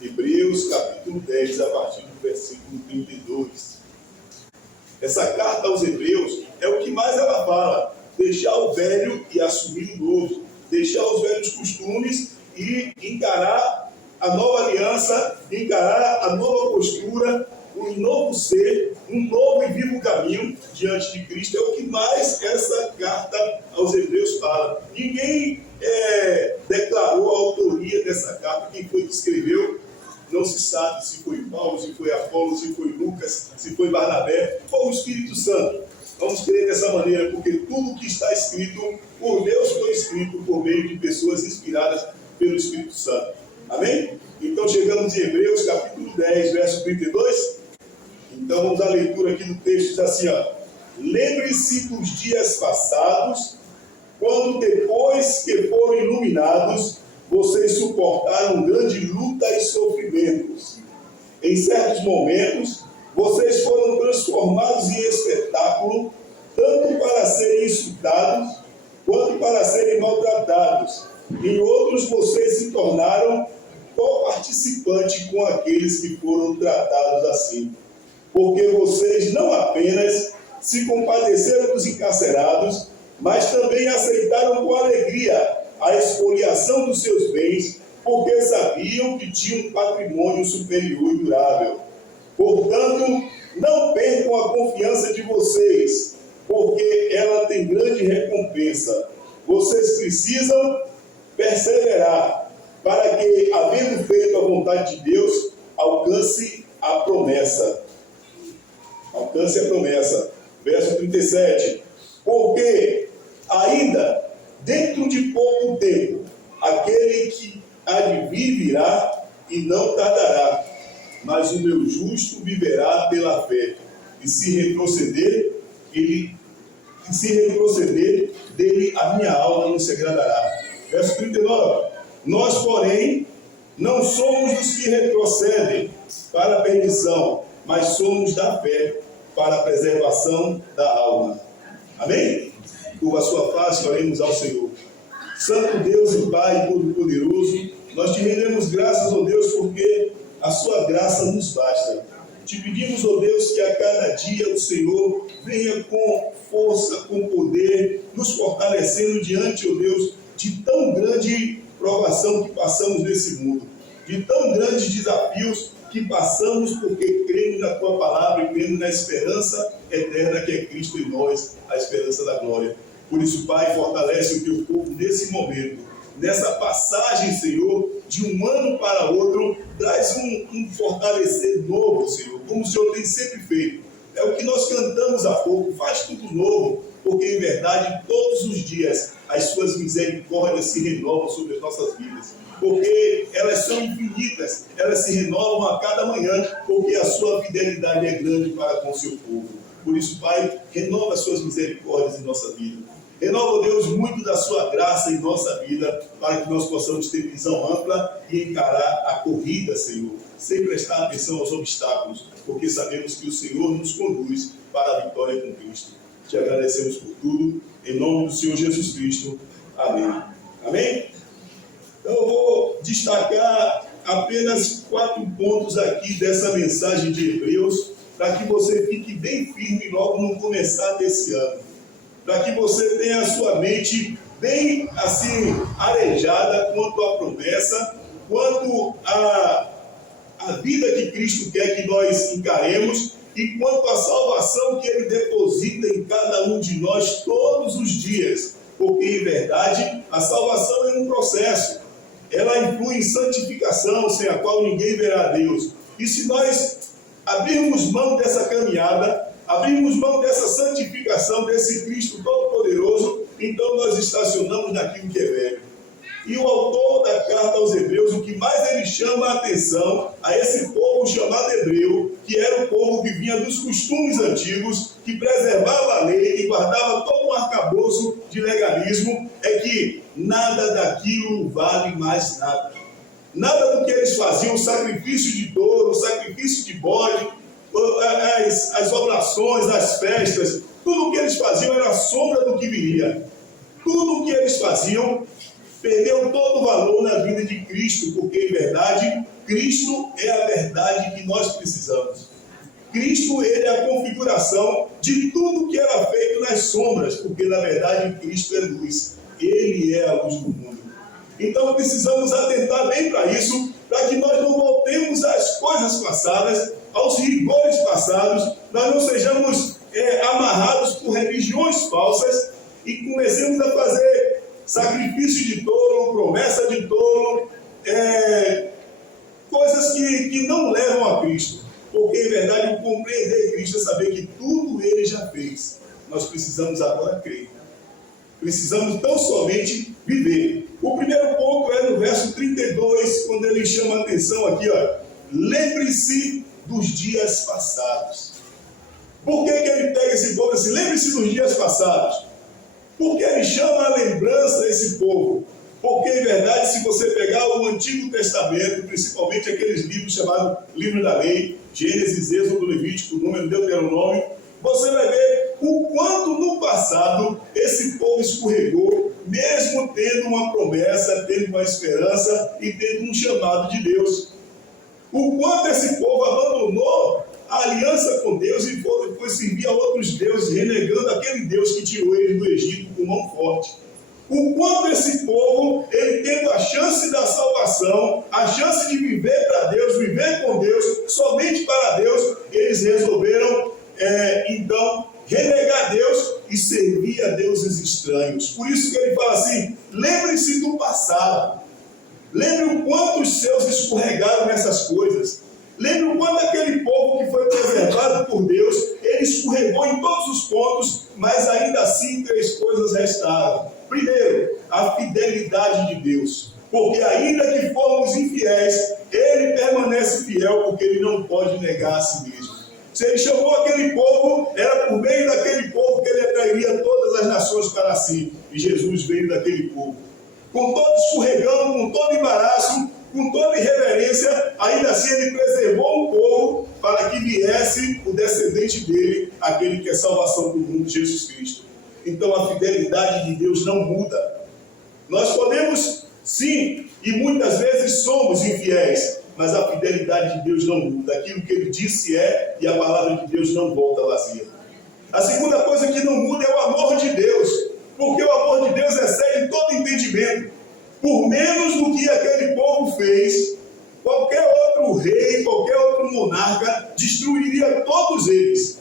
Hebreus capítulo 10, a partir do versículo 32. Essa carta aos Hebreus é o que mais ela fala: deixar o velho e assumir o novo, deixar os velhos costumes e encarar a nova aliança, encarar a nova postura, um novo ser, um novo e vivo caminho diante de Cristo. É o que mais essa carta aos Hebreus fala. Ninguém declarou a autoria dessa carta. Quem foi que escreveu? Não se sabe se foi Paulo, se foi Apolo, se foi Lucas, se foi Barnabé ou o Espírito Santo. Vamos crer dessa maneira, porque tudo que está escrito por Deus foi escrito por meio de pessoas inspiradas pelo Espírito Santo. Amém? Então chegamos em Hebreus capítulo 10, verso 32. Então vamos à leitura aqui do texto, diz assim, ó: lembre-se dos dias passados, quando depois que foram iluminados, vocês suportaram grande luta e sofrimentos. Em certos momentos, vocês foram transformados em espetáculo, tanto para serem insultados, quanto para serem maltratados. Em outros, vocês se tornaram co-participantes com aqueles que foram tratados assim. Porque vocês não apenas se compadeceram dos encarcerados, mas também aceitaram com alegria a expoliação dos seus bens, porque sabiam que tinham um patrimônio superior e durável. Portanto, não percam a confiança de vocês, porque ela tem grande recompensa. Vocês precisam perseverar, para que, havendo feito a vontade de Deus, alcance a promessa. Alcance a promessa. Verso 37. Porque ainda dentro de pouco tempo, aquele que há de vir virá e não tardará, mas o meu justo viverá pela fé, e se retroceder, dele a minha alma não se agradará. Verso 39. Nós, porém, não somos dos que retrocedem para a perdição, mas somos da fé para a preservação da alma. Amém? Curva a sua face, oremos ao Senhor. Santo Deus e Pai Todo-Poderoso, nós te rendemos graças, ó Deus, porque a sua graça nos basta. Te pedimos, ó Deus, que a cada dia o Senhor venha com força, com poder, nos fortalecendo diante, ó Deus, de tão grande provação que passamos nesse mundo, de tão grandes desafios que passamos, porque cremos na tua palavra e cremos na esperança eterna que é Cristo em nós, a esperança da glória. Por isso, Pai, fortalece o teu povo nesse momento, nessa passagem, Senhor, de um ano para outro, traz um fortalecer novo, Senhor, como o Senhor tem sempre feito. É o que nós cantamos há pouco, faz tudo novo, porque em verdade todos os dias as suas misericórdias se renovam sobre as nossas vidas, porque elas são infinitas, elas se renovam a cada manhã, porque a sua fidelidade é grande para com o seu povo. Por isso, Pai, renova as suas misericórdias em nossa vida. Renova, Deus, muito da sua graça em nossa vida, para que nós possamos ter visão ampla e encarar a corrida, Senhor, sem prestar atenção aos obstáculos, porque sabemos que o Senhor nos conduz para a vitória com Cristo. Te agradecemos por tudo, em nome do Senhor Jesus Cristo. Amém. Amém? Então eu vou destacar apenas 4 pontos aqui dessa mensagem de Hebreus, para que você fique bem firme logo no começar desse ano, para que você tenha a sua mente bem assim arejada quanto à promessa, quanto à vida que Cristo quer que nós encaremos e quanto à salvação que Ele deposita em cada um de nós todos os dias, porque em verdade a salvação é um processo, ela inclui em santificação, sem a qual ninguém verá a Deus. E se nós abrirmos mão dessa caminhada, abrirmos mão dessa santificação, desse Cristo Todo-Poderoso, então nós estacionamos naquilo que é velho. E o autor da carta aos Hebreus, o que mais ele chama a atenção a esse povo chamado hebreu, que era o povo que vinha dos costumes antigos, que preservava a lei, que guardava todo um arcabouço de legalismo, é que nada daquilo vale mais nada. Nada do que eles faziam, o sacrifício de touro, o sacrifício de bode, as oblações, as festas, tudo o que eles faziam era a sombra do que viria. Tudo o que eles faziam perdeu todo o valor na vida de Cristo, porque em verdade Cristo é a verdade que nós precisamos. Cristo, ele é a configuração de tudo que era feito nas sombras, porque na verdade Cristo é luz. Ele é a luz do mundo. Então precisamos atentar bem para isso, para que nós não voltemos às coisas passadas, aos rigores passados, nós não sejamos amarrados por religiões falsas e comecemos a fazer sacrifício de tolo, promessa de tolo, coisas que não levam a Cristo. Porque, em verdade, compreender Cristo é saber que tudo Ele já fez. Nós precisamos agora crer. Precisamos tão somente viver. O primeiro ponto é no verso 32, quando ele chama a atenção aqui, ó. Lembre-se dos dias passados. Por que ele pega esse povo assim? Lembre-se dos dias passados. Porque ele chama a lembrança esse povo. Porque, em verdade, se você pegar o Antigo Testamento, principalmente aqueles livros chamados Livro da Lei, Gênesis, Êxodo, Levítico, Número, Deuteronômio, você vai ver o quanto no passado esse povo escorregou, mesmo tendo uma promessa, tendo uma esperança e tendo um chamado de Deus. O quanto esse povo abandonou a aliança com Deus e foi servir a outros deuses, renegando aquele Deus que tirou eles do Egito com mão forte. O quanto esse povo, ele tendo a chance da salvação, a chance de viver para Deus, viver com Deus, somente para Deus, eles resolveram, então, renegar Deus e servir a deuses estranhos. Por isso que ele fala assim, lembre-se do passado. Lembre o quanto os seus escorregaram nessas coisas. Lembre o quanto aquele povo que foi preservado por Deus, ele escorregou em todos os pontos, mas ainda assim 3 coisas restaram. Primeiro, a fidelidade de Deus. Porque ainda que formos infiéis, Ele permanece fiel, porque Ele não pode negar a si mesmo. Se Ele chamou aquele povo, era por meio daquele povo que Ele atrairia todas as nações para si. E Jesus veio daquele povo. Com todo escorregão, com todo embaraço, com toda irreverência, ainda assim Ele preservou o povo para que viesse o descendente dele, aquele que é salvação do mundo, Jesus Cristo. Então a fidelidade de Deus não muda. Nós podemos, sim, e muitas vezes somos infiéis, mas a fidelidade de Deus não muda. Aquilo que Ele disse e a palavra de Deus não volta vazia. A segunda coisa que não muda é o amor de Deus, porque o amor de Deus excede todo entendimento. Por menos do que aquele povo fez, qualquer outro rei, qualquer outro monarca destruiria todos eles.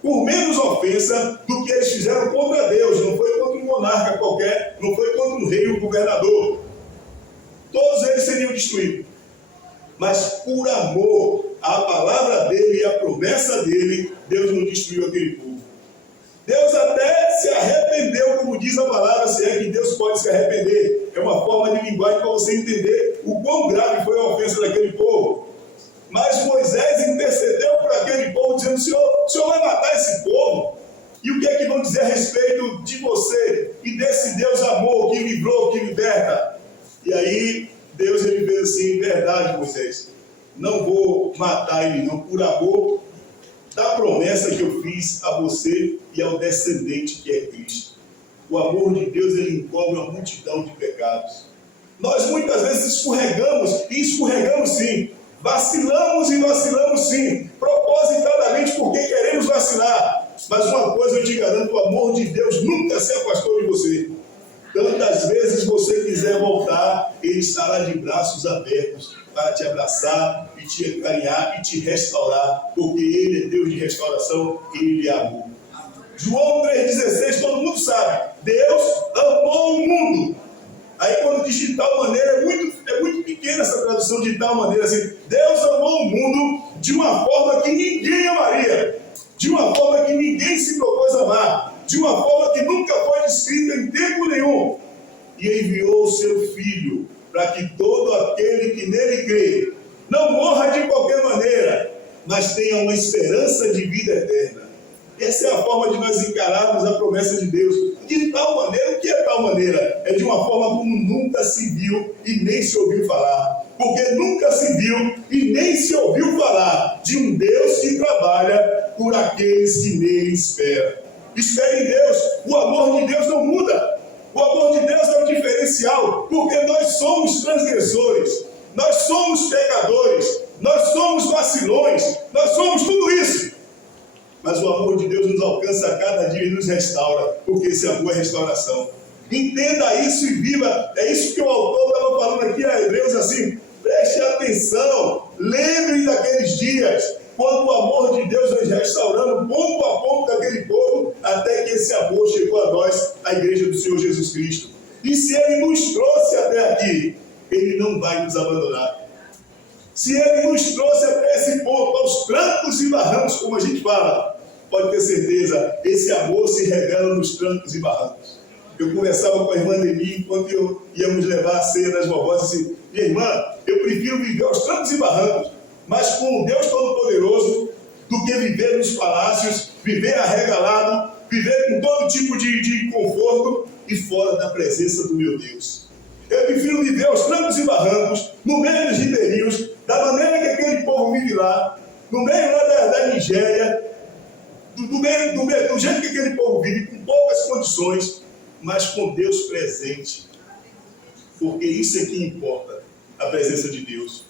Por menos ofensa do que eles fizeram contra Deus. Não foi contra um monarca qualquer, não foi contra um rei ou um governador. Todos eles seriam destruídos. Mas por amor à palavra dele e à promessa dele, Deus não destruiu aquele povo. Deus até se arrependeu, como diz a palavra, se é que Deus pode se arrepender. É uma forma de linguagem para você entender o quão grave foi a ofensa daquele povo. Mas Moisés intercedeu por aquele povo, dizendo, o Senhor vai matar esse povo? E o que é que vão dizer a respeito de você e desse Deus amor que livrou, que liberta? E aí Deus ele fez assim, verdade, Moisés, não vou matar ele não, por amor da promessa que eu fiz a você e ao descendente que é Cristo. O amor de Deus ele encobre uma multidão de pecados. Nós muitas vezes escorregamos sim. Vacilamos e vacilamos sim, propositadamente porque queremos vacilar. Mas uma coisa eu te garanto, o amor de Deus nunca se afastou de você. Tantas vezes você quiser voltar, Ele estará de braços abertos para te abraçar e te acarinhar e te restaurar, porque Ele é Deus de restauração, Ele é amor. João 3,16, todo mundo sabe, Deus amou o mundo. Aí quando diz de tal maneira, é muito pequena essa tradução de tal maneira, assim, Deus amou o mundo de uma forma que ninguém amaria, de uma forma que ninguém se propôs a amar, de uma forma que nunca foi descrita em tempo nenhum. E enviou o seu Filho, para que todo aquele que nele crê, não morra de qualquer maneira, mas tenha uma esperança de vida eterna. Essa é a forma de nós encararmos a promessa de Deus. De tal maneira, o que é tal maneira? É de uma forma como nunca se viu e nem se ouviu falar. Porque nunca se viu e nem se ouviu falar de um Deus que trabalha por aqueles que nele esperam. Espere em Deus. O amor de Deus não muda. O amor de Deus é o diferencial, porque nós somos transgressores. nós somos pecadores, nós somos vacilões, nós somos tudo isso. Mas o amor de Deus nos alcança a cada dia e nos restaura, porque esse amor é restauração. Entenda isso e viva. É isso que o autor estava falando aqui a Hebreus, assim, preste atenção, lembre daqueles dias, quando o amor de Deus nos restaurando ponto a ponto daquele povo, até que esse amor chegou a nós, a igreja do Senhor Jesus Cristo. E se Ele nos trouxe até aqui, Ele não vai nos abandonar. Se Ele nos trouxe até esse ponto, aos trancos e barrancos, como a gente fala, pode ter certeza, esse amor se revela nos trancos e barrancos. Eu conversava com a irmã Demi, enquanto íamos levar a ceia das vovós, assim, minha irmã, eu prefiro viver aos trancos e barrancos, mas com o Deus Todo-Poderoso, do que viver nos palácios, viver arregalado, viver com todo tipo de conforto e fora da presença do meu Deus. Eu prefiro viver aos trancos e barrancos, no meio dos ribeirinhos, da maneira que aquele povo vive lá, no meio lá da Nigéria, do jeito que aquele povo vive, com poucas condições, mas com Deus presente. Porque isso é que importa, a presença de Deus.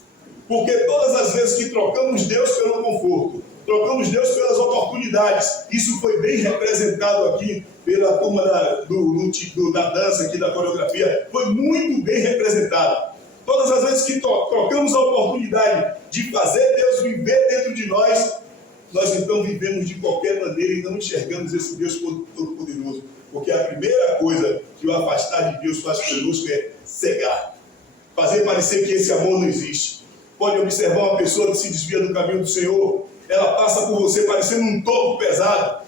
Porque todas as vezes que trocamos Deus pelo conforto, trocamos Deus pelas oportunidades, isso foi bem representado aqui pela turma da dança, aqui da coreografia, foi muito bem representado. Todas as vezes que trocamos a oportunidade de fazer Deus viver dentro de nós então vivemos de qualquer maneira e não enxergamos esse Deus Todo-Poderoso. Porque a primeira coisa que o afastar de Deus faz conosco é cegar. Fazer parecer que esse amor não existe. Pode observar uma pessoa que se desvia do caminho do Senhor. Ela passa por você parecendo um topo pesado.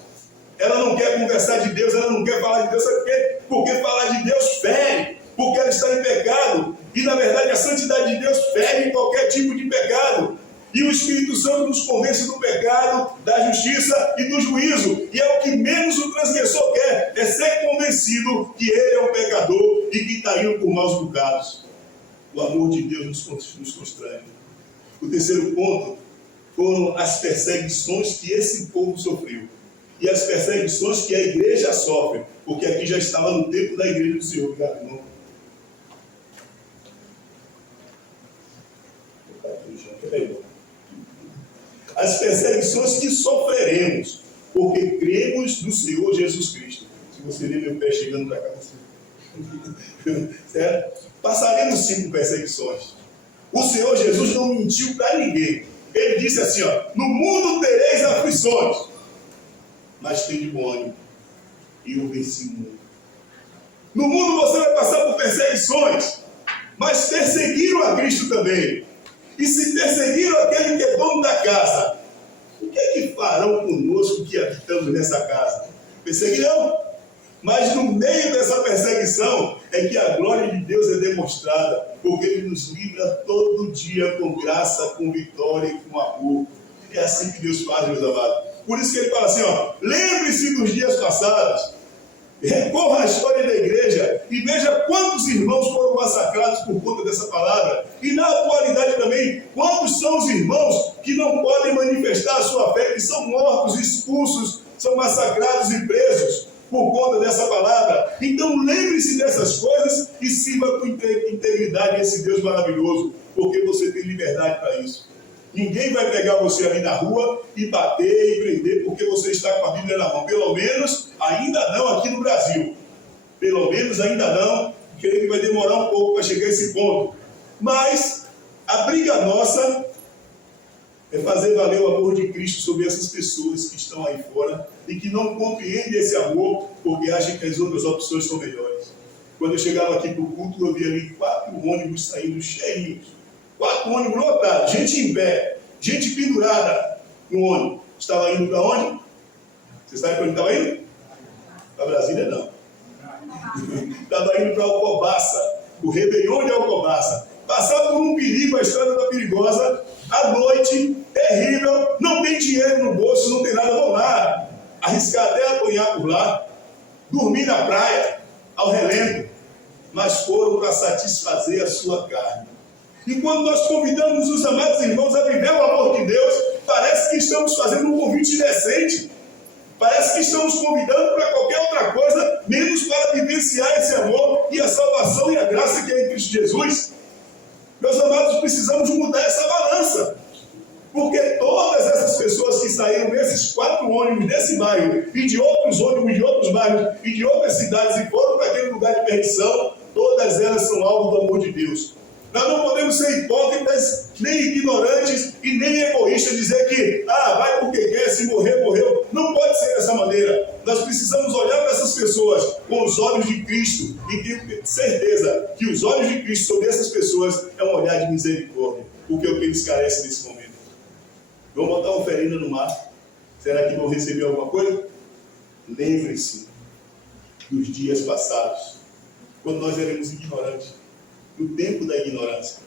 Ela não quer conversar de Deus, ela não quer falar de Deus. Sabe por quê? Porque falar de Deus fere. Porque ela está em pecado. E na verdade a santidade de Deus fere qualquer tipo de pecado. E o Espírito Santo nos convence do pecado, da justiça e do juízo. E é o que menos o transgressor quer, é ser convencido que ele é um pecador e que está indo por maus bocados. O amor de Deus nos constrange. O terceiro ponto foram as perseguições que esse povo sofreu. E as perseguições que a igreja sofre, porque aqui já estava no tempo da igreja do Senhor. Obrigado, irmão. As perseguições que sofreremos, porque cremos no Senhor Jesus Cristo. Se você ver meu pé chegando para cá, certo? Passaremos 5 perseguições. O Senhor Jesus não mentiu para ninguém. Ele disse assim, ó, no mundo tereis aflições, mas tem de bom ânimo, e eu venci o mundo. No mundo você vai passar por perseguições, mas perseguiram a Cristo também. E se perseguiram aquele que é dono da casa, o que é que farão conosco que habitamos nessa casa? Perseguirão. Mas no meio dessa perseguição é que a glória de Deus é demonstrada, porque Ele nos livra todo dia com graça, com vitória e com amor. É assim que Deus faz, meus amados. Por isso que Ele fala assim, ó, lembre-se dos dias passados, recorra à história da igreja e veja quantos irmãos foram massacrados por conta dessa palavra. E na atualidade também, quantos são os irmãos que não podem manifestar a sua fé, que são mortos, expulsos, são massacrados e presos por conta dessa palavra. Então lembre-se dessas coisas e sirva com integridade esse Deus maravilhoso, porque você tem liberdade para isso. Ninguém vai pegar você ali na rua e bater e prender porque você está com a Bíblia na mão. Pelo menos ainda não aqui no Brasil. Pelo menos ainda não. Creio que vai demorar um pouco para chegar a esse ponto. Mas a briga nossa é fazer valer o amor de Cristo sobre essas pessoas que estão aí fora e que não compreendem esse amor porque acham que as outras opções são melhores. Quando eu chegava aqui para o culto, eu vi ali 4 ônibus saindo cheios. 4 ônibus lotados, gente em pé, gente pendurada no ônibus. Estava indo para onde? Você sabe para onde estava indo? Para Brasília, não. Estava indo para Alcobaça, o Réveillon de Alcobaça. Passava por um perigo, a estrada está perigosa, à noite, terrível, não tem dinheiro no bolso, não tem nada, vão lá, arriscar até apanhar por lá, dormir na praia, ao relento, mas foram para satisfazer a sua carne. E quando nós convidamos os amados irmãos a viver o amor de Deus, parece que estamos fazendo um convite decente. Parece que estamos convidando para qualquer outra coisa, menos para vivenciar esse amor e a salvação e a graça que é em Cristo Jesus. Meus amados, precisamos mudar essa balança. Porque todas essas pessoas que saíram desses 4 ônibus desse bairro, e de outros ônibus de outros bairros, e de outras cidades, e foram para aquele lugar de perdição, todas elas são alvo do amor de Deus. Nós não podemos ser hipócritas, nem ignorantes e nem egoístas, dizer que, vai porque quer, se morrer, morreu. Não pode ser dessa maneira. Nós precisamos olhar para essas pessoas com os olhos de Cristo e ter certeza que os olhos de Cristo sobre essas pessoas é um olhar de misericórdia, porque é o que eles carecem nesse momento. Vão botar uma oferenda no mar. Será que vão receber alguma coisa? Lembre-se dos dias passados, quando nós éramos ignorantes, no tempo da ignorância.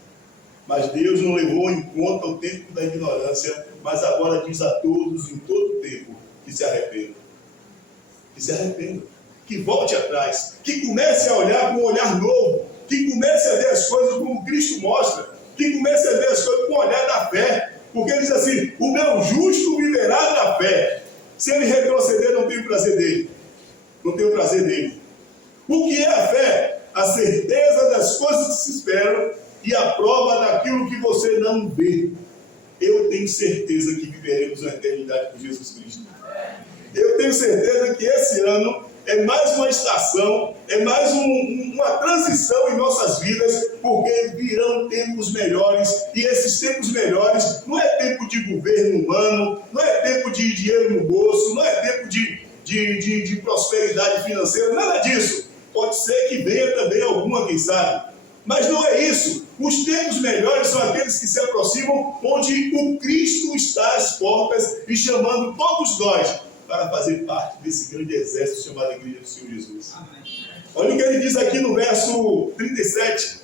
Mas Deus não levou em conta o tempo da ignorância, mas agora diz a todos, em todo tempo, que se arrependam. Que se arrependam. Que volte atrás. Que comece a olhar com um olhar novo. Que comece a ver as coisas como Cristo mostra. Que comece a ver as coisas com o olhar da fé. Porque ele diz assim, o meu justo viverá da fé. Se ele retroceder, não tenho prazer dele. Não tenho prazer dele. O que é a fé? A certeza das coisas que se esperam e a prova daquilo que você não vê. Eu tenho certeza que viveremos na eternidade com Jesus Cristo. Eu tenho certeza que esse ano é mais uma estação, é mais uma transição em nossas vidas, porque virão tempos melhores, e esses tempos melhores não é tempo de governo humano, não é tempo de dinheiro no bolso, não é tempo de prosperidade financeira, nada disso. Pode ser que venha também alguma, quem sabe. Mas não é isso. Os tempos melhores são aqueles que se aproximam, onde o Cristo está às portas e chamando todos nós para fazer parte desse grande exército chamado Igreja do Senhor Jesus. Olha o que ele diz aqui no verso 37.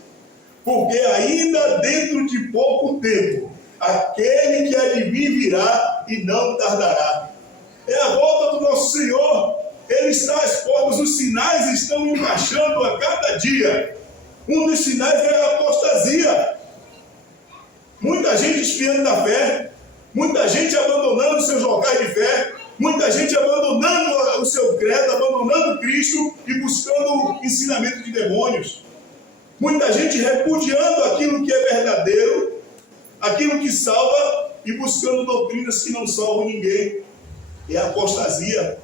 Porque ainda dentro de pouco tempo, aquele que há de vir virá e não tardará. É a volta do nosso Senhor. Ele está às portas, os sinais estão encaixando a cada dia. Um dos sinais é a apostasia. Muita gente espiando da fé, muita gente abandonando seus locais de fé, muita gente abandonando o seu credo, abandonando Cristo e buscando o ensinamento de demônios. Muita gente repudiando aquilo que é verdadeiro, aquilo que salva e buscando doutrinas que não salvam ninguém. É a apostasia.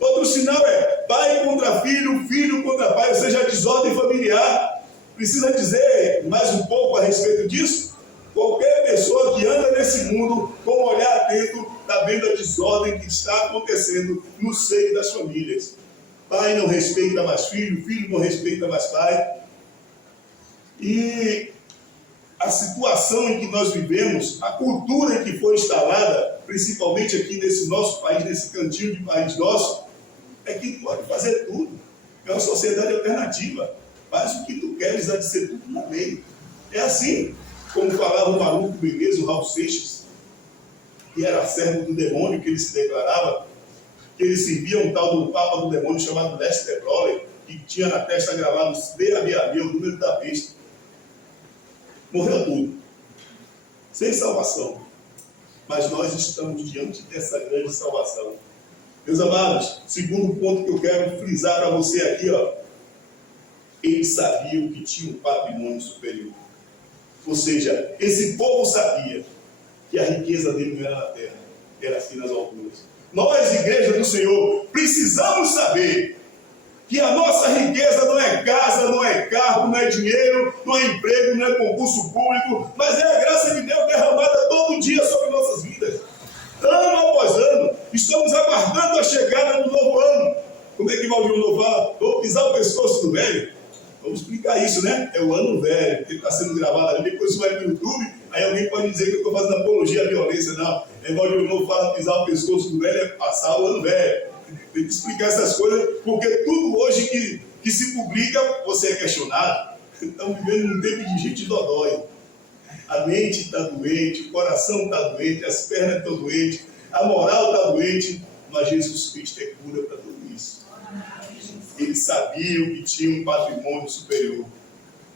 Outro sinal é pai contra filho, filho contra pai, ou seja, a desordem familiar. Precisa dizer mais um pouco a respeito disso? Qualquer pessoa que anda nesse mundo com um olhar atento está vendo a desordem que está acontecendo no seio das famílias. Pai não respeita mais filho, filho não respeita mais pai. E a situação em que nós vivemos, a cultura em que foi instalada, principalmente aqui nesse nosso país, nesse cantinho de país nosso, é que pode fazer tudo. É uma sociedade alternativa. Faz o que tu queres, há de ser tudo na lei. É assim, como falava o maluco beleza, o Raul Seixas, que era servo do demônio, que ele se declarava, que ele servia um tal do papa do demônio chamado Lester Crowley, que tinha na testa gravado B, o número da besta. Morreu tudo, sem salvação. Mas nós estamos diante dessa grande salvação. Meus amados, segundo ponto que eu quero frisar para você aqui, eles sabiam que tinha um patrimônio superior. Ou seja, esse povo sabia que a riqueza dele não era na terra, era assim nas alturas. Nós, igreja do Senhor, precisamos saber que a nossa riqueza não é casa, não é carro, não é dinheiro, não é emprego, não é concurso público, mas é a graça de Deus derramada todo dia sobre nossas vidas. Ano após ano, estamos aguardando a chegada do novo ano. Como é que Valdir Novo fala? Vou pisar o pescoço do velho. Vamos explicar isso, né? É o ano velho, que está sendo gravado ali, depois vai para o YouTube, aí alguém pode dizer que eu estou fazendo apologia à violência. Não, Valdir Novo fala pisar o pescoço do velho é passar o ano velho. Tem que explicar essas coisas, porque tudo hoje que se publica, você é questionado. Estamos vivendo num tempo de gente dodói. A mente está doente, o coração está doente, as pernas estão doentes, a moral está doente, mas Jesus Cristo é cura para tudo isso. Eles sabiam que tinham um patrimônio superior.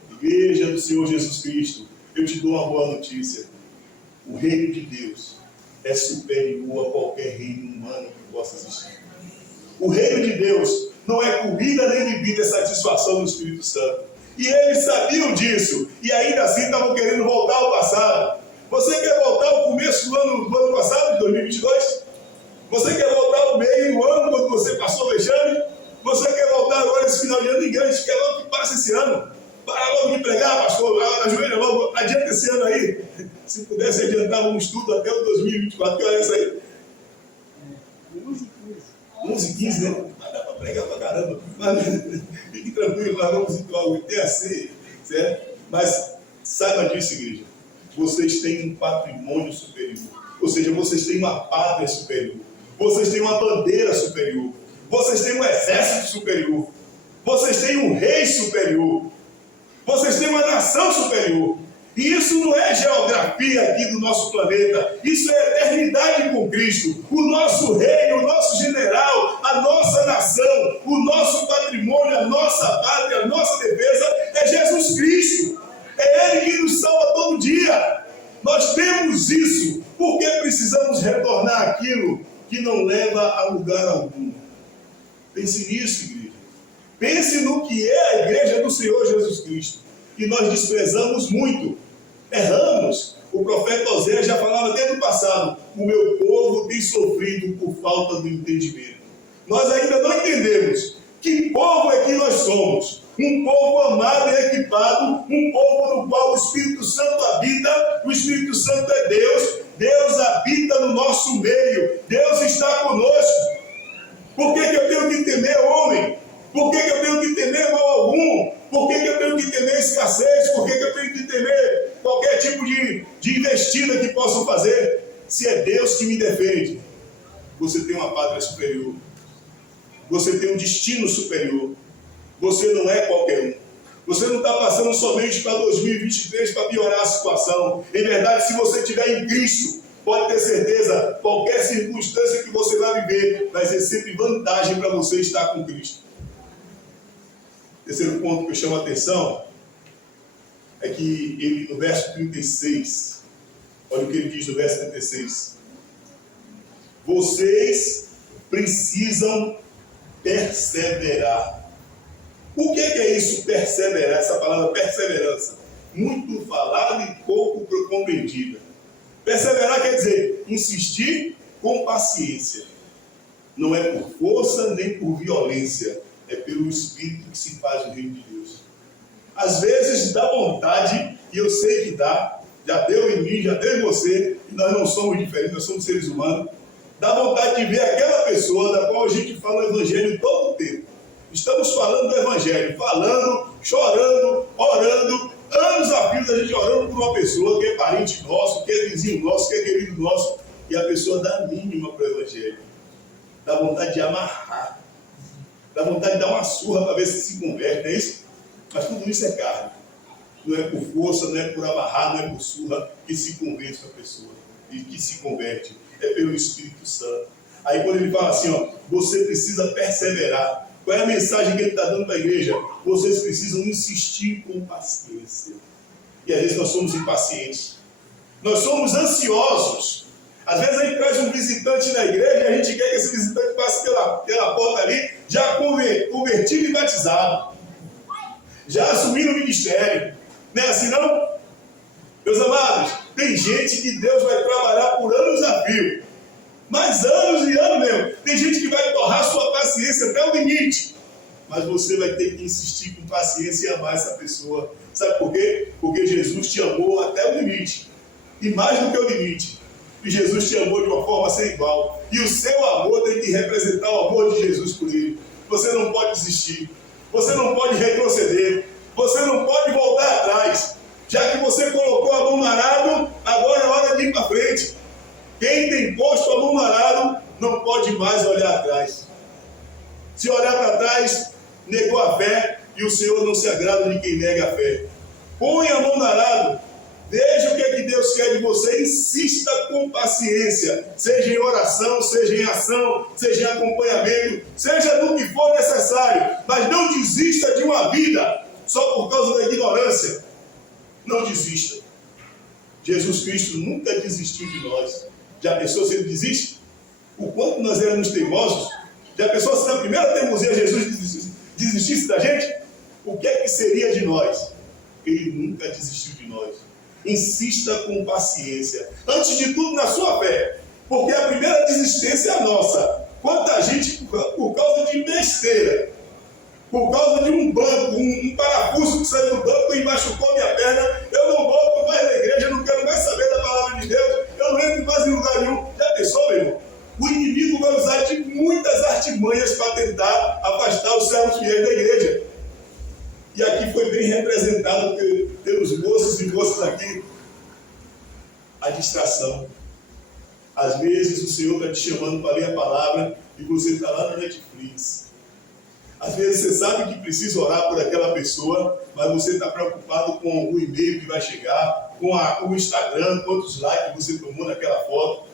Igreja do Senhor Jesus Cristo, eu te dou uma boa notícia. O reino de Deus é superior a qualquer reino humano que possa existir. O reino de Deus não é comida nem bebida, é satisfação do Espírito Santo. E eles sabiam disso. E ainda assim estavam querendo voltar ao passado. Você quer voltar ao começo do ano passado, de 2022? Você quer voltar ao meio do ano, quando você passou o vexame? Você quer voltar agora esse final de ano? Ninguém quer logo que passe esse ano. Para logo de pregar, pastor. Ajoelha logo. Adianta esse ano aí. Se pudesse adiantar um estudo até o 2024. Que hora é essa aí? 11h15, né? Mas dá para pregar para caramba. Mas fique tranquilo, nós vamos ir logo até assim, certo? Mas saiba disso, igreja. Vocês têm um patrimônio superior. Ou seja, vocês têm uma pátria superior. Vocês têm uma bandeira superior. Vocês têm um exército superior. Vocês têm um rei superior. Vocês têm uma nação superior. E isso não é geografia aqui do nosso planeta. Isso é eternidade com Cristo. O nosso rei, o nosso general, a nossa nação, o nosso patrimônio, a nossa pátria, a nossa defesa é Jesus Cristo. É Ele que nos salva todo dia. Nós temos isso porque precisamos retornar aquilo que não leva a lugar algum. Pense nisso, igreja. Pense no que é a igreja do Senhor Jesus Cristo, que nós desprezamos muito, erramos. O profeta Oséias já falava desde o passado: o meu povo tem sofrido por falta do entendimento. Nós ainda não entendemos que povo é que nós somos. Um povo amado e equipado, um povo no qual o Espírito Santo habita. O Espírito Santo é Deus. Deus habita no nosso meio. Deus está conosco. Por que eu tenho que temer homem? Por que eu tenho que temer mal algum? Por que eu tenho que temer escassez? Por que eu tenho que temer qualquer tipo de investida que possam fazer? Se é Deus que me defende, você tem uma pátria superior. Você tem um destino superior. Você não é qualquer um. Você não está passando somente para 2023 para piorar a situação. Em verdade, se você estiver em Cristo, pode ter certeza, qualquer circunstância que você vai viver, vai ser sempre vantagem para você estar com Cristo. Terceiro ponto que eu chamo a atenção é que ele, no verso 36, olha o que ele diz no verso 36. Vocês precisam perseverar. O que é isso, perseverar? Essa palavra perseverança, muito falada e pouco compreendida. Perseverar quer dizer insistir com paciência. Não é por força nem por violência, é pelo Espírito que se faz o reino de Deus. Às vezes dá vontade, e eu sei que dá, já deu em mim, já deu em você, e nós não somos diferentes, nós somos seres humanos. Dá vontade de ver aquela pessoa da qual a gente fala o Evangelho todo o tempo. Estamos falando do Evangelho, falando, chorando, orando, anos a fio a gente orando por uma pessoa que é parente nosso, que é vizinho nosso, que é querido nosso, e a pessoa dá a mínima para o Evangelho. Dá vontade de amarrar, dá vontade de dar uma surra para ver se converte, não é isso? Mas tudo isso é carne. Não é por força, não é por amarrar, não é por surra que se convence a pessoa e que se converte. É pelo Espírito Santo. Aí quando ele fala assim, ó, você precisa perseverar. Qual é a mensagem que ele está dando para a igreja? Vocês precisam insistir com paciência. E às vezes nós somos impacientes. Nós somos ansiosos. Às vezes a gente traz um visitante na igreja e a gente quer que esse visitante passe pela porta ali, já convertido e batizado. Já assumindo o ministério. Não é assim não? Meus amados, tem gente que Deus vai trabalhar por anos a fio. Mas anos e anos mesmo. Tem gente que vai torrar sua paciência até o limite. Mas você vai ter que insistir com paciência e amar essa pessoa. Sabe por quê? Porque Jesus te amou até o limite. E mais do que o limite. E Jesus te amou de uma forma sem igual. E o seu amor tem que representar o amor de Jesus por ele. Você não pode desistir. Você não pode retroceder. Você não pode voltar atrás. Já que você colocou a mão no arado, agora é hora de ir para frente. Quem tem posto a mão no arado não pode mais olhar atrás. Se olhar para trás, negou a fé, e o Senhor não se agrada de quem nega a fé. Põe a mão no arado, veja o que é que Deus quer de você, insista com paciência, seja em oração, seja em ação, seja em acompanhamento, seja no que for necessário, mas não desista de uma vida só por causa da ignorância. Não desista. Jesus Cristo nunca desistiu de nós. Já pensou se ele desiste? O quanto nós éramos teimosos? Já pensou se na primeira teimosia Jesus desistisse da gente? o que é que seria de nós? Ele nunca desistiu de nós. Insista com paciência. Antes de tudo, na sua fé. Porque a primeira desistência é a nossa. Quanta gente, por causa de besteira, por causa de um banco, um parafuso que saiu do banco e machucou minha perna, eu não volto mais na igreja, eu não quero mais saber da palavra de Deus, eu não entro mais em lugar nenhum. Já pensou, meu irmão? O inimigo vai usar de muitas artimanhas para tentar afastar os servos fiéis da igreja. E aqui foi bem representado pelos moços e moças aqui, a distração. Às vezes o Senhor está te chamando para ler a palavra e você está lá na Netflix. Às vezes você sabe que precisa orar por aquela pessoa, mas você está preocupado com o e-mail que vai chegar, com o Instagram, quantos likes você tomou naquela foto.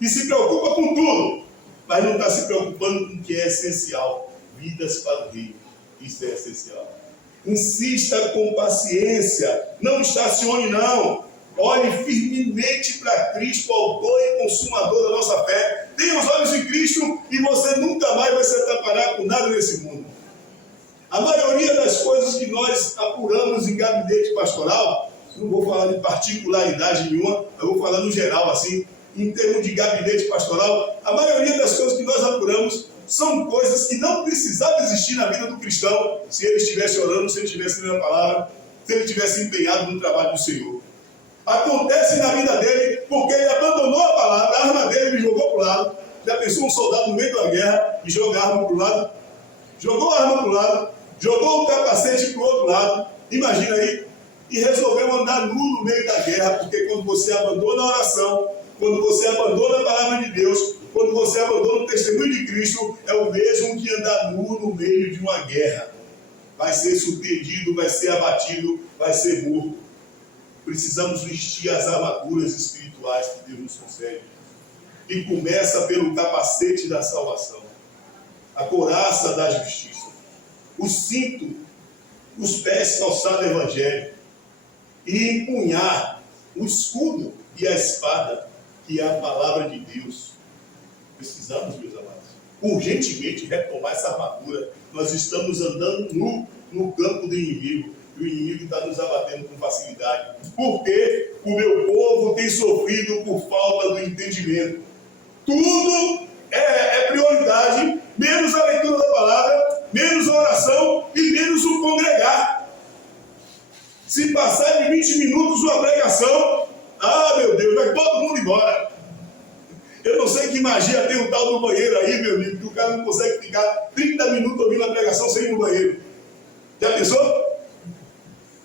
E se preocupa com tudo, mas não está se preocupando com o que é essencial. Vidas para o reino. Isso é essencial. Insista com paciência. Não estacione, não. Olhe firmemente para Cristo, autor e consumador da nossa fé. Tenha os olhos em Cristo e você nunca mais vai se atrapalhar com nada nesse mundo. A maioria das coisas que nós apuramos em gabinete pastoral, não vou falar de particularidade nenhuma, eu vou falar no geral, assim, em termos de gabinete pastoral, a maioria das coisas que nós apuramos são coisas que não precisavam existir na vida do cristão se ele estivesse orando, se ele estivesse lendo a palavra, se ele estivesse empenhado no trabalho do Senhor. Acontece na vida dele porque ele abandonou a palavra, a arma dele ele jogou para o lado. Já pensou um soldado no meio da guerra e joga a arma para o lado? Jogou a arma para o lado, jogou o capacete para o outro lado, imagina aí, e resolveu andar nu no meio da guerra, porque quando você abandona a oração, quando você abandona a palavra de Deus, quando você abandona o testemunho de Cristo, é o mesmo que andar nu no meio de uma guerra. Vai ser surpreendido, vai ser abatido, vai ser morto. Precisamos vestir as armaduras espirituais que Deus nos concede. E começa pelo capacete da salvação, a couraça da justiça, o cinto, os pés calçados evangelho, e empunhar o escudo e a espada, que é a palavra de Deus. Precisamos, meus amados, urgentemente retomar essa armadura. Nós estamos andando no campo do inimigo. E o inimigo está nos abatendo com facilidade. Porque o meu povo tem sofrido por falta do entendimento. Tudo é prioridade, menos a leitura da palavra, menos a oração e menos o congregar. Se passar de 20 minutos uma pregação, meu Deus, vai todo mundo embora. Eu não sei que magia tem o tal do banheiro aí, meu amigo, que o cara não consegue ficar 30 minutos ouvindo a pregação sem ir no banheiro. Já pensou?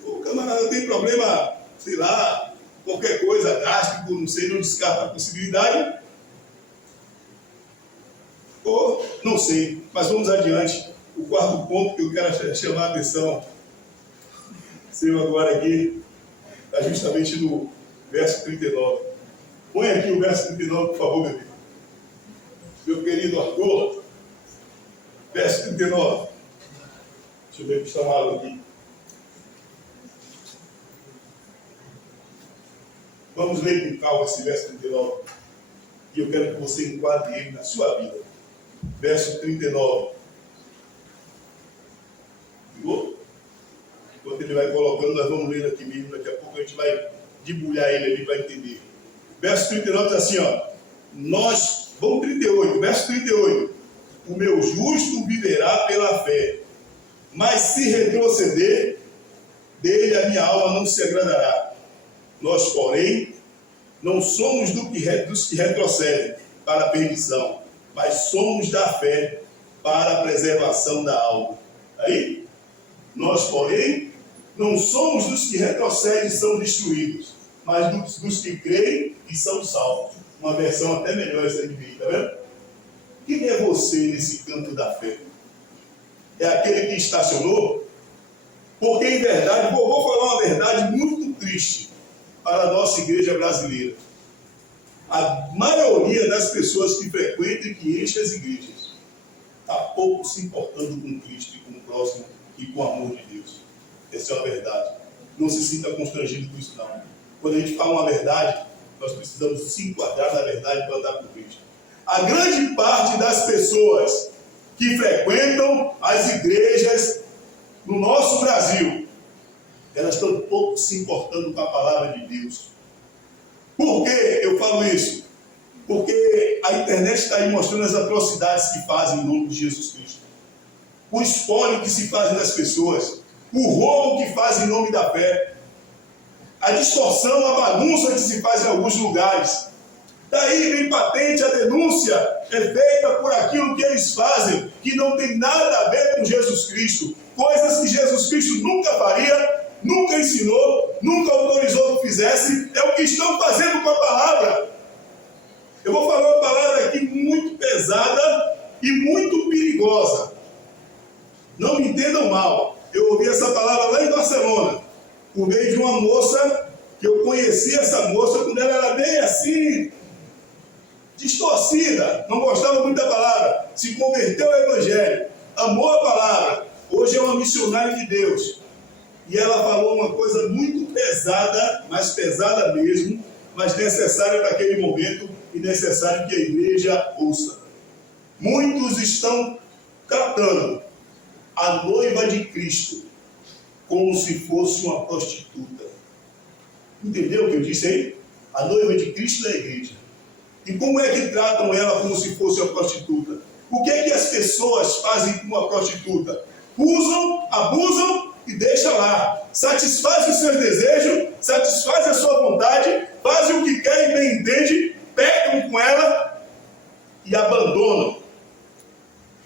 O camarada tem problema, sei lá, qualquer coisa drástico, não sei, não descarta a possibilidade. Ou, não sei, mas vamos adiante. O quarto ponto que eu quero chamar a atenção, seu agora aqui, está justamente no verso 39. Põe aqui o verso 39, por favor, meu amigo. Meu querido Arthur, verso 39. Deixa eu ver o que está mal aqui. Vamos ler com calma esse verso 39. E eu quero que você enquadre ele na sua vida. Verso 39. Pegou? Enquanto ele vai colocando, nós vamos ler aqui mesmo. Daqui a pouco a gente vai debulhar ele ali para entender. Verso 39 diz assim, vamos 38, verso 38. O meu justo viverá pela fé, mas se retroceder, dele a minha alma não se agradará. Nós, porém, não somos dos que retrocedem para a perdição, mas somos da fé para a preservação da alma. Aí, nós, porém, não somos dos que retrocedem e são destruídos, mas dos que creem e são salvos. Uma versão até melhor essa de mim, está vendo? Quem é você nesse campo da fé? É aquele que estacionou? Porque, em verdade, vou falar uma verdade muito triste para a nossa igreja brasileira. A maioria das pessoas que frequentam e que enchem as igrejas está pouco se importando com Cristo e com o próximo e com o amor de Deus. Essa é uma verdade. Não se sinta constrangido com isso, não. Quando a gente fala uma verdade, nós precisamos se enquadrar na verdade para andar com Cristo. A grande parte das pessoas que frequentam as igrejas no nosso Brasil, elas estão pouco se importando com a palavra de Deus. Por que eu falo isso? Porque a internet está aí mostrando as atrocidades que fazem em nome de Jesus Cristo. O espólio que se faz das pessoas. O roubo que faz em nome da fé. A distorção, a bagunça que se faz em alguns lugares. Daí vem patente a denúncia é feita por aquilo que eles fazem, que não tem nada a ver com Jesus Cristo. Coisas que Jesus Cristo nunca faria, nunca ensinou, nunca autorizou que fizesse. É o que estão fazendo com a palavra. Eu vou falar uma palavra aqui muito pesada e muito perigosa. Não me entendam mal. Eu ouvi essa palavra lá em Barcelona, por meio de uma moça, que eu conheci essa moça quando ela era bem assim, distorcida, não gostava muito da palavra, se converteu ao Evangelho, amou a palavra, hoje é uma missionária de Deus. E ela falou uma coisa muito pesada, mas pesada mesmo, mas necessária para aquele momento e necessário que a igreja ouça. Muitos estão tratando a noiva de Cristo como se fosse uma prostituta. Entendeu o que eu disse aí? A noiva de Cristo é a igreja. E como é que tratam ela como se fosse uma prostituta? O que é que as pessoas fazem com uma prostituta? Usam, abusam e deixam lá. Satisfazem os seus desejos, satisfazem a sua vontade, fazem o que querem, bem entende, pecam com ela e abandonam.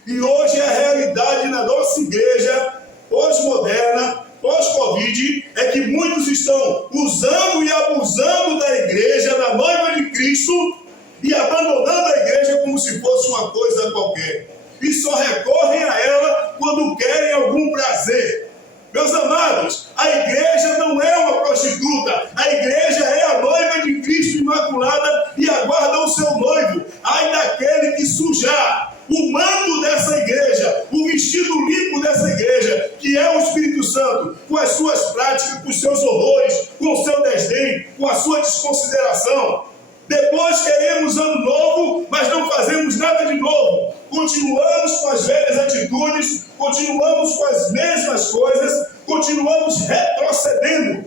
E hoje a realidade na nossa igreja, pós-moderna, pós-Covid, é que muitos estão usando e abusando da igreja, da noiva de Cristo, e abandonando a igreja como se fosse uma coisa qualquer. E só recorrem a ela quando querem algum prazer. Meus amados, a igreja não é uma prostituta. A igreja é a noiva de Cristo imaculada e aguarda o seu noivo. Ai daquele que sujar o manto dessa igreja, o vestido limpo dessa igreja, que é o Espírito Santo, com as suas práticas, com os seus horrores, com o seu desdém, com a sua desconsideração. Depois queremos ano novo, mas não fazemos nada de novo. Continuamos com as velhas atitudes, continuamos com as mesmas coisas, continuamos retrocedendo.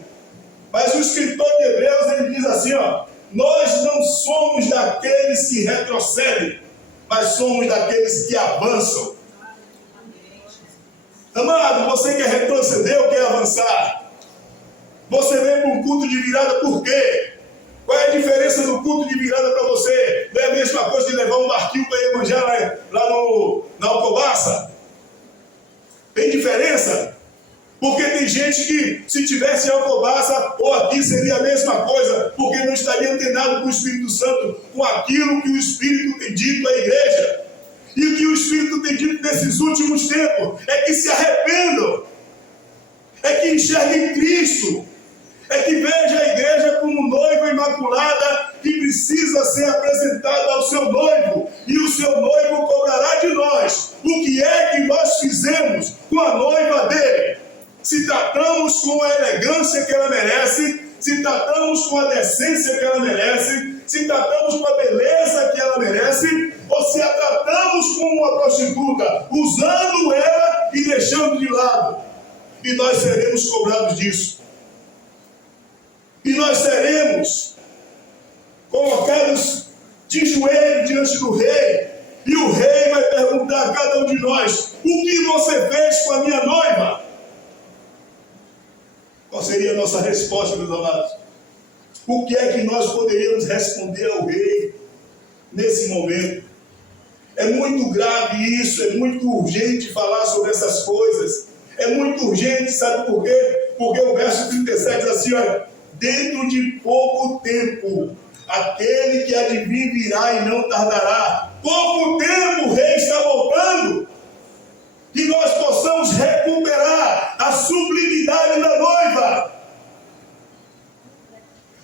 Mas o escritor de Hebreus, ele diz assim, ó, nós não somos daqueles que retrocedem, mas somos daqueles que avançam. Amado, você quer retroceder ou quer avançar? Você vem para um culto de virada por quê? Qual é a diferença do culto de virada para você? Não é a mesma coisa de levar um barquinho para Iemanjá lá na Alcobaça? Tem diferença? Porque tem gente que, se tivesse em Alcobaça ou aqui, seria a mesma coisa, porque não estaria antenado com o Espírito Santo, com aquilo que o Espírito tem dito à igreja. E o que o Espírito tem dito nesses últimos tempos é que se arrependam, é que enxerguem Cristo, é que veja a igreja como noiva imaculada que precisa ser apresentada ao seu noivo, e o seu noivo cobrará de nós o que é que nós fizemos com a noiva dele. Se tratamos com a elegância que ela merece, se tratamos com a decência que ela merece, se tratamos com a beleza que ela merece, ou se a tratamos como uma prostituta, usando ela e deixando de lado. E nós seremos cobrados disso. E nós seremos colocados de joelho diante do rei, e o rei vai perguntar a cada um de nós: o que você fez com a minha noiva? Qual seria a nossa resposta, meus amados? O que é que nós poderíamos responder ao rei nesse momento? É muito grave isso, é muito urgente falar sobre essas coisas. É muito urgente, sabe por quê? Porque o verso 37 diz assim, olha, dentro de pouco tempo, aquele que há de vir virá e não tardará. Pouco tempo o rei está voltando. Que nós possamos recuperar a sublimidade da noiva.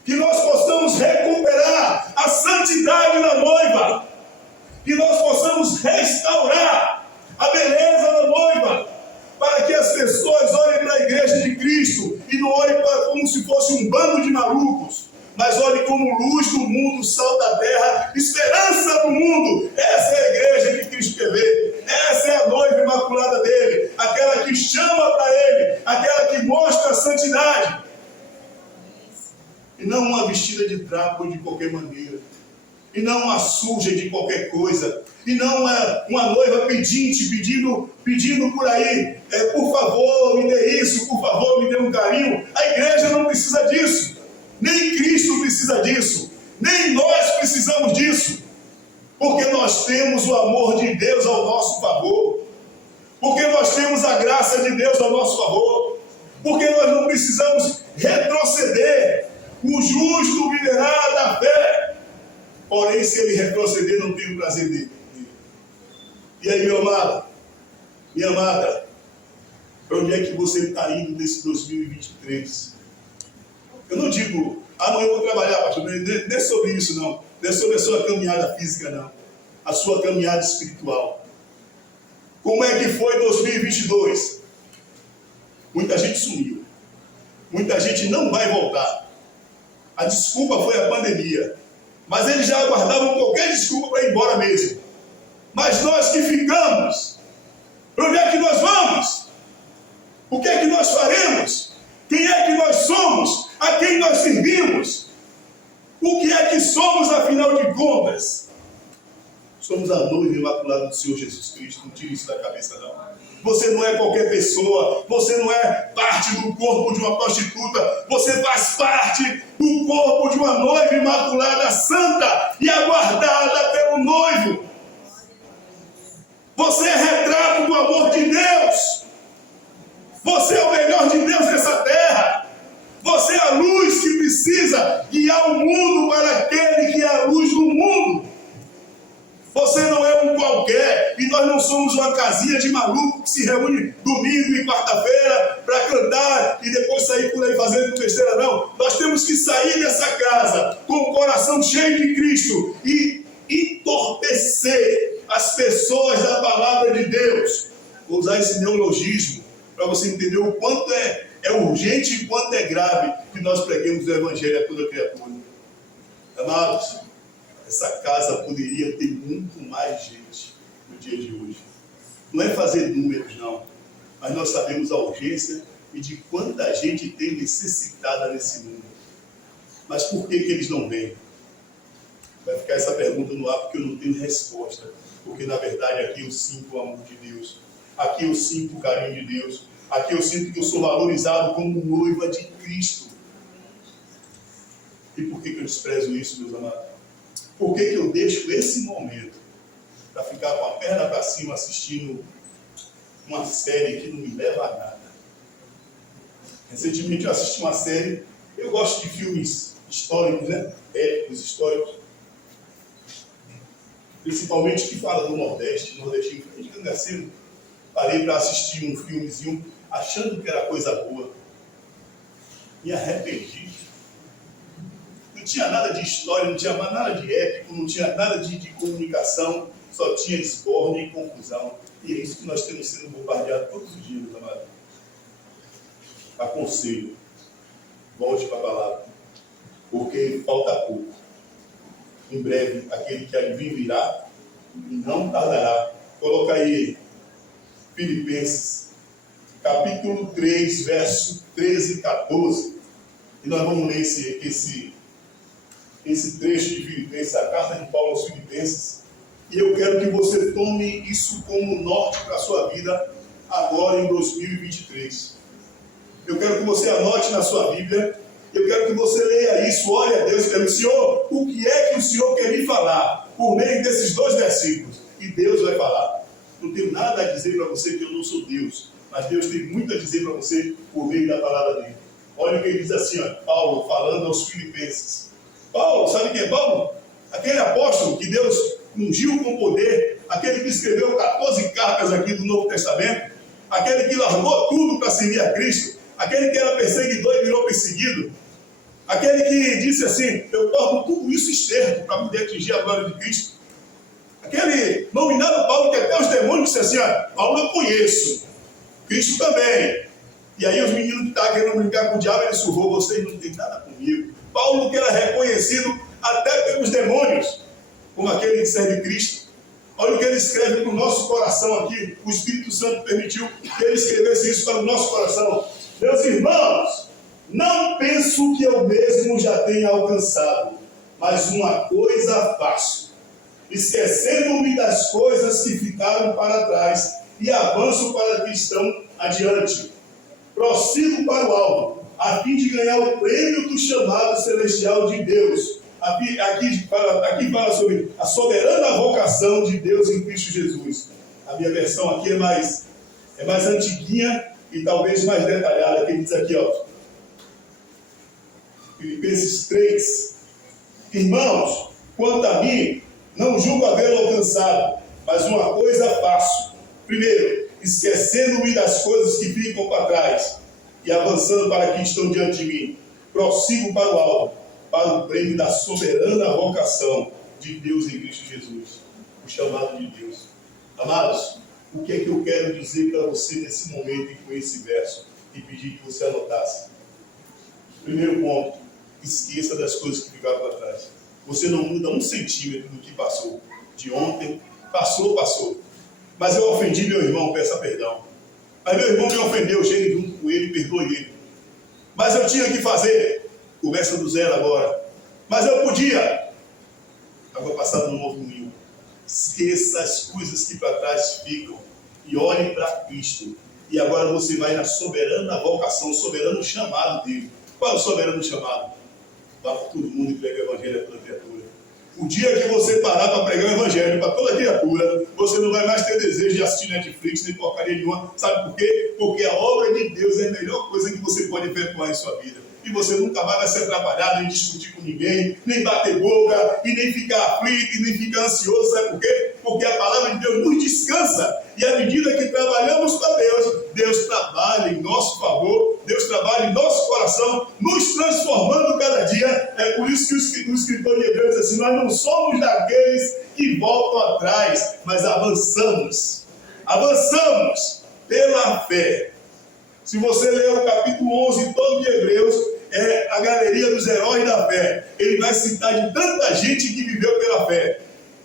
Que nós possamos recuperar a santidade da noiva. Que nós possamos restaurar a beleza da noiva. Para que as pessoas olhem para a igreja de Cristo e não olhem como se fosse um bando de malucos. mas olhe como luz do mundo, sal da terra, esperança do mundo. Essa é a igreja que Cristo quer ver. Essa é a noiva imaculada dele, aquela que chama para ele, aquela que mostra a santidade. E não uma vestida de trapo de qualquer maneira. E não uma suja de qualquer coisa. E não uma noiva pedinte, pedindo por aí, por favor, me dê isso, por favor, me dê um carinho. A igreja não precisa disso. Nem Cristo precisa disso. Nem nós precisamos disso. Porque nós temos o amor de Deus ao nosso favor. Porque nós temos a graça de Deus ao nosso favor. Porque nós não precisamos retroceder. O justo viverá da fé. Porém, se ele retroceder, não tem o prazer dele. E aí, meu amado, minha amada, para onde é que você está indo nesse 2023? Eu não digo, amanhã eu vou trabalhar, pastor, não é sobre isso não. Não é sobre a sua caminhada física, não. A sua caminhada espiritual. Como é que foi 2022? Muita gente sumiu. Muita gente não vai voltar. A desculpa foi a pandemia. Mas eles já aguardavam qualquer desculpa para ir embora mesmo. Mas nós que ficamos, para onde é que nós vamos? O que é que nós faremos? Quem é que nós somos? A quem nós servimos? O que é que somos, afinal de contas? Somos a noiva imaculada do Senhor Jesus Cristo. Não tire isso da cabeça, não. Você não é qualquer pessoa. Você não é parte do corpo de uma prostituta. Você faz parte do corpo de uma noiva imaculada, santa e aguardada pelo noivo. Você é retrato do amor de Deus. Você é o melhor de Deus nessa terra. Você é a luz que precisa guiar o mundo para aquele que é a luz do mundo. Você não é um qualquer, e nós não somos uma casinha de maluco que se reúne domingo e quarta-feira para cantar e depois sair por aí fazendo besteira, não. Nós temos que sair dessa casa com o coração cheio de Cristo e entorpecer as pessoas da palavra de Deus. Vou usar esse neologismo para você entender o quanto é urgente e quanto é grave que nós preguemos o Evangelho a toda criatura. Amados, essa casa poderia ter muito mais gente no dia de hoje. Não é fazer números, não. Mas nós sabemos a urgência e de quanta gente tem necessitada nesse mundo. Mas por que eles não vêm? Vai ficar essa pergunta no ar porque eu não tenho resposta. Porque, na verdade, aqui eu sinto o amor de Deus. Aqui eu sinto o carinho de Deus. Aqui eu sinto que eu sou valorizado como noiva de Cristo. E por que eu desprezo isso, meus amados? Por que eu deixo esse momento para ficar com a perna para cima assistindo uma série que não me leva a nada? Recentemente eu assisti uma série, eu gosto de filmes históricos, né? Épicos, históricos. Principalmente que fala do Nordeste, nordestino. De cangaceiro, parei para assistir um filmezinho achando que era coisa boa. Me arrependi. Não tinha nada de história, não tinha nada de épico, não tinha nada de comunicação, só tinha esbórnia e confusão. E é isso que nós temos sendo bombardeados todos os dias, amados. Aconselho, volte para a palavra, porque falta pouco. Em breve, aquele que há de vir virá e não tardará. Coloca aí, Filipenses, capítulo 3, verso 13 e 14. E nós vamos ler esse trecho de Filipenses, a carta de Paulo aos Filipenses. E eu quero que você tome isso como norte para a sua vida agora em 2023. Eu quero que você anote na sua Bíblia. Eu quero que você leia isso, olhe a Deus e pergunte: Senhor, o que é que o Senhor quer me falar por meio desses 2 versículos? E Deus vai falar. Não tenho nada a dizer para você que eu não sou Deus, mas Deus tem muito a dizer para você por meio da palavra dele. Olha o que ele diz assim, ó, Paulo falando aos Filipenses. Paulo, sabe quem é Paulo? Aquele apóstolo que Deus ungiu com poder, aquele que escreveu 14 cartas aqui do Novo Testamento, aquele que largou tudo para seguir a Cristo, aquele que era perseguidor e virou perseguido, aquele que disse assim: eu torno tudo isso esterco para poder atingir a glória de Cristo. Aquele nominado Paulo que até os demônios disseram assim: ó, Paulo eu conheço, Cristo também. E aí os meninos que estavam querendo brincar com o diabo, ele surrou: vocês não têm nada comigo. Paulo, que era reconhecido até pelos demônios, como aquele que serve Cristo. Olha o que ele escreve para o nosso coração aqui. O Espírito Santo permitiu que ele escrevesse isso para o nosso coração. Meus irmãos, não penso que eu mesmo já tenha alcançado, mas uma coisa faço, esquecendo-me das coisas que ficaram para trás e avanço para que estão adiante. Prossigo para o alvo, a fim de ganhar o prêmio do chamado celestial de Deus. Aqui fala sobre a soberana vocação de Deus em Cristo Jesus. A minha versão aqui é mais antiguinha e talvez mais detalhada, que diz aqui, ó, Filipenses 3. Irmãos, quanto a mim, não julgo havê-lo alcançado, mas uma coisa faço. Primeiro, esquecendo-me das coisas que ficam para trás e avançando para que estão diante de mim, prossigo para o alvo, para o prêmio da soberana vocação de Deus em Cristo Jesus, o chamado de Deus. Amados, o que é que eu quero dizer para você nesse momento e com esse verso, e pedir que você anotasse? Primeiro ponto, esqueça das coisas que ficaram para trás. Você não muda 1 centímetro do que passou. De ontem, passou. Mas eu ofendi meu irmão, peça perdão. Mas meu irmão me ofendeu, chegue junto com ele, perdoe ele. Mas eu tinha que fazer. Começa do zero agora. Mas eu podia. Água passada no novo ninho. Esqueça as coisas que para trás ficam e olhe para Cristo. E agora você vai na soberana vocação, soberano chamado dele. Qual é o soberano chamado? Vá para todo mundo e pregue o evangelho a toda criatura. O dia que você parar para pregar o evangelho para toda criatura, você não vai mais ter desejo de assistir Netflix nem porcaria nenhuma. Sabe por quê? Porque a obra de Deus é a melhor coisa que você pode efetuar em sua vida. E você nunca mais vai ser atrapalhado, nem discutir com ninguém, nem bater boca, e nem ficar aflito, e nem ficar ansioso. Sabe por quê? Porque a palavra de Deus nos descansa. E à medida que trabalhamos para Deus, Deus trabalha em nosso favor, Deus trabalha em nosso coração, nos transformando cada dia. É por isso que o escritor de Hebreus diz assim: nós não somos daqueles que voltam atrás, mas avançamos pela fé. Se você ler o capítulo 11 todo de Hebreus, é a galeria dos heróis da fé. Ele vai citar de tanta gente que viveu pela fé,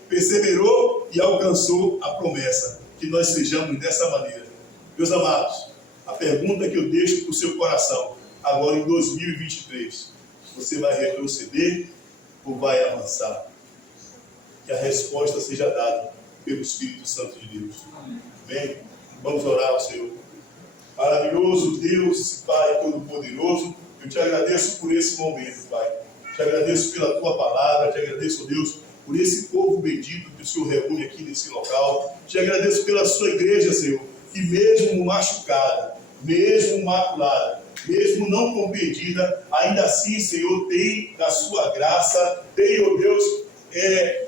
perseverou e alcançou a promessa. Que nós sejamos dessa maneira. Meus amados, a pergunta que eu deixo para o seu coração, agora em 2023, você vai retroceder ou vai avançar? Que a resposta seja dada pelo Espírito Santo de Deus. Amém? Vamos orar ao Senhor. Maravilhoso Deus, Pai Todo-Poderoso, eu te agradeço por esse momento, Pai. Te agradeço pela Tua palavra, te agradeço, Deus, por esse povo bendito que o Senhor reúne aqui nesse local. Te agradeço pela Sua igreja, Senhor, que mesmo machucada, mesmo maculada, mesmo não compreendida, ainda assim, Senhor, tem da Sua graça, tem, ó Deus,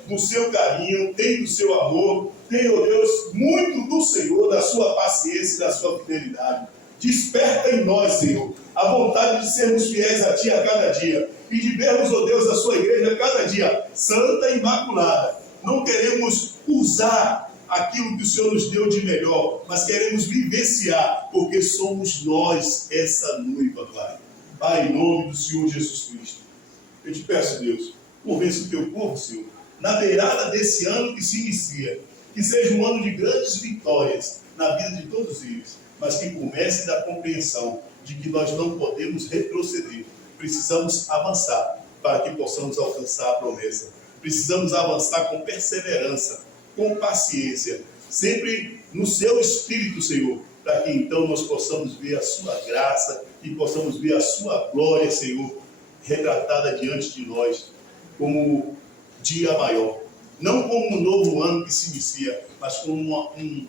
do Seu carinho, tem do Seu amor, tem, ó Deus, muito do Senhor, da Sua paciência e da Sua fidelidade. Desperta em nós, Senhor, a vontade de sermos fiéis a Ti a cada dia e de vermos, ó Deus, a Sua igreja a cada dia santa e imaculada. Não queremos usar aquilo que o Senhor nos deu de melhor, mas queremos vivenciar, porque somos nós essa noiva, Pai. Pai, em nome do Senhor Jesus Cristo, eu te peço, Deus, convença o Teu povo, Senhor, na beirada desse ano que se inicia, que seja um ano de grandes vitórias na vida de todos eles, mas que comece da compreensão de que nós não podemos retroceder, precisamos avançar para que possamos alcançar a promessa. Precisamos avançar com perseverança, com paciência, sempre no Seu Espírito, Senhor, para que então nós possamos ver a Sua graça e possamos ver a Sua glória, Senhor, retratada diante de nós como dia maior. Não como um novo ano que se inicia, mas como um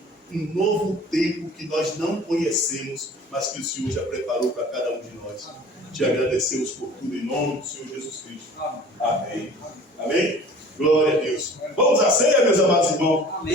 novo tempo que nós não conhecemos, mas que o Senhor já preparou para cada um de nós. Te agradecemos por tudo em nome do Senhor Jesus Cristo. Amém. Amém? Glória a Deus. Vamos à ceia, meus amados irmãos. Amém.